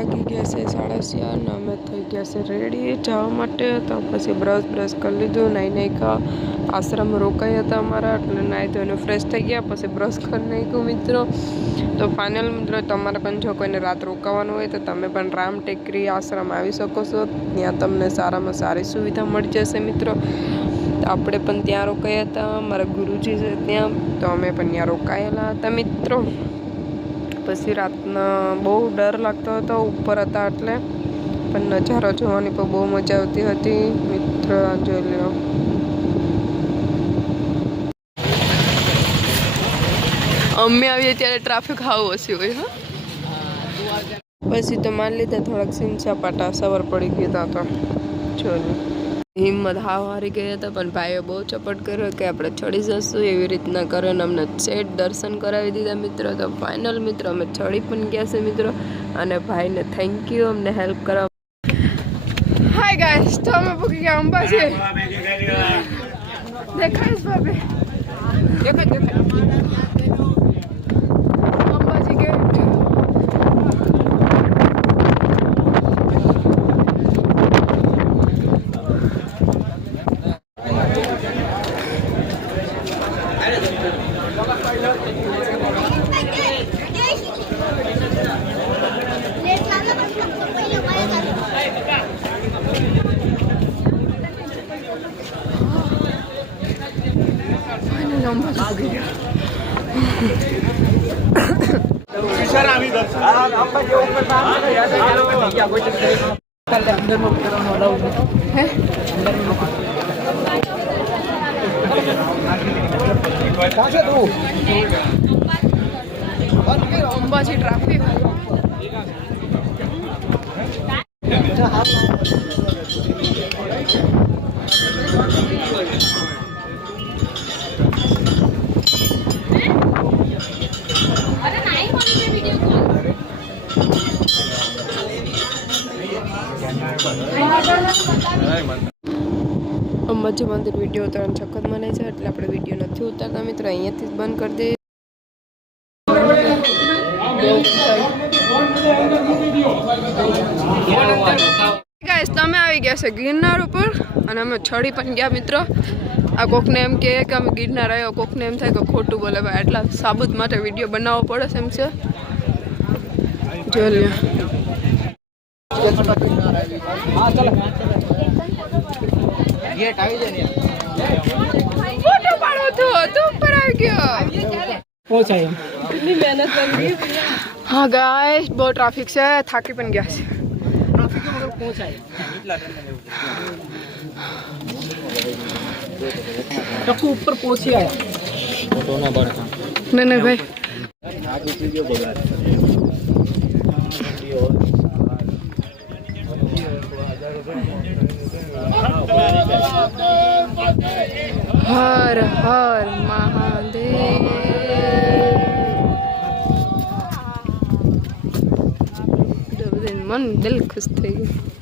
વાગી ગયા છે 4:30 ને અમે થઈ ગયા છે રેડી જવા માટે. તો પછી બ્રશ કરી લીધું, નાઈ કા આશ્રમ રોકાયા હતા અમારા, એટલે નાહી ધોઈને ફ્રેશ થઈ ગયા. પછી બ્રશ કરી નાખ્યું મિત્રો. તો ફાઇનલ મિત્રો, તમારે પણ જો કોઈને રાત રોકાવાનું હોય તો તમે પણ રામ ટેકરી આશ્રમ આવી શકો છો. ત્યાં તમને સારામાં સારી સુવિધા મળી જશે મિત્રો. તો આપણે પણ ત્યાં રોકાયા હતા, મારા ગુરુજી છે ત્યાં, તો અમે પણ ત્યાં રોકાયેલા હતા મિત્રો. પછી રાતના બહુ ડર લાગતો હતો, ઉપર હતા એટલે, પણ નજારો જોવાની પણ બહુ મજા આવતી હતી મિત્ર. જોઈ લો, અમે આવીએ ત્યારે ટ્રાફિક હાવ ઓછી હોય. પછી તો માની લીધા થોડાક સીન સપાટા સવાર પડી ગયા હતા. તો જોઈ હિંમત હાવ હારી ગયા હતા, પણ ભાઈઓ બહુ સપોર્ટ કર્યો કે આપણે ચડી જશું એવી રીતના કરીને અમને સેટ દર્શન કરાવી દીધા મિત્રો. તો ફાઇનલ મિત્રો અમે ચડી પણ ગયા છે મિત્રો, અને ભાઈને થેન્ક યુ અમને હેલ્પ કરવા. હાય ગાઈસ, તો અમે પૂકી ગયા અંબાજી. દેખાઈશ ભાભી, દેખાય અંબાજી ગેટ. અંબાજી ટ્રાફિક. અંબાજી મંદિર વિડીયો ઉતારવાનું સખત મને છે, એટલે આપણે વિડીયો નથી ઉતારતા મિત્રો, અહીંયાથી જ બંધ કરી દઈએ. ગાઈસ, તમે આવી ગયા છે ગિરનાર ઉપર, અને અમે ચડી પણ ગયા મિત્રો. આ કોકને એમ કહે કે અમે ગિરનાર આવ્યો, કોકને એમ થાય કે ખોટું બોલે ભાઈ, એટલા સાબુત માટે વિડીયો બનાવવો પડે છે એમ છે. જોઈ લે, ફોટો પાડવો તો ઉપર આવી ગયો. હા ગાઈસ, બહુ ટ્રાફિક છે, થાકી પણ ગયા છે. ऊपर पहुंची आया फोटो ना बढ़ता नहीं भाई हर हर महादेव. मन दिल खुश થઈ ગયું.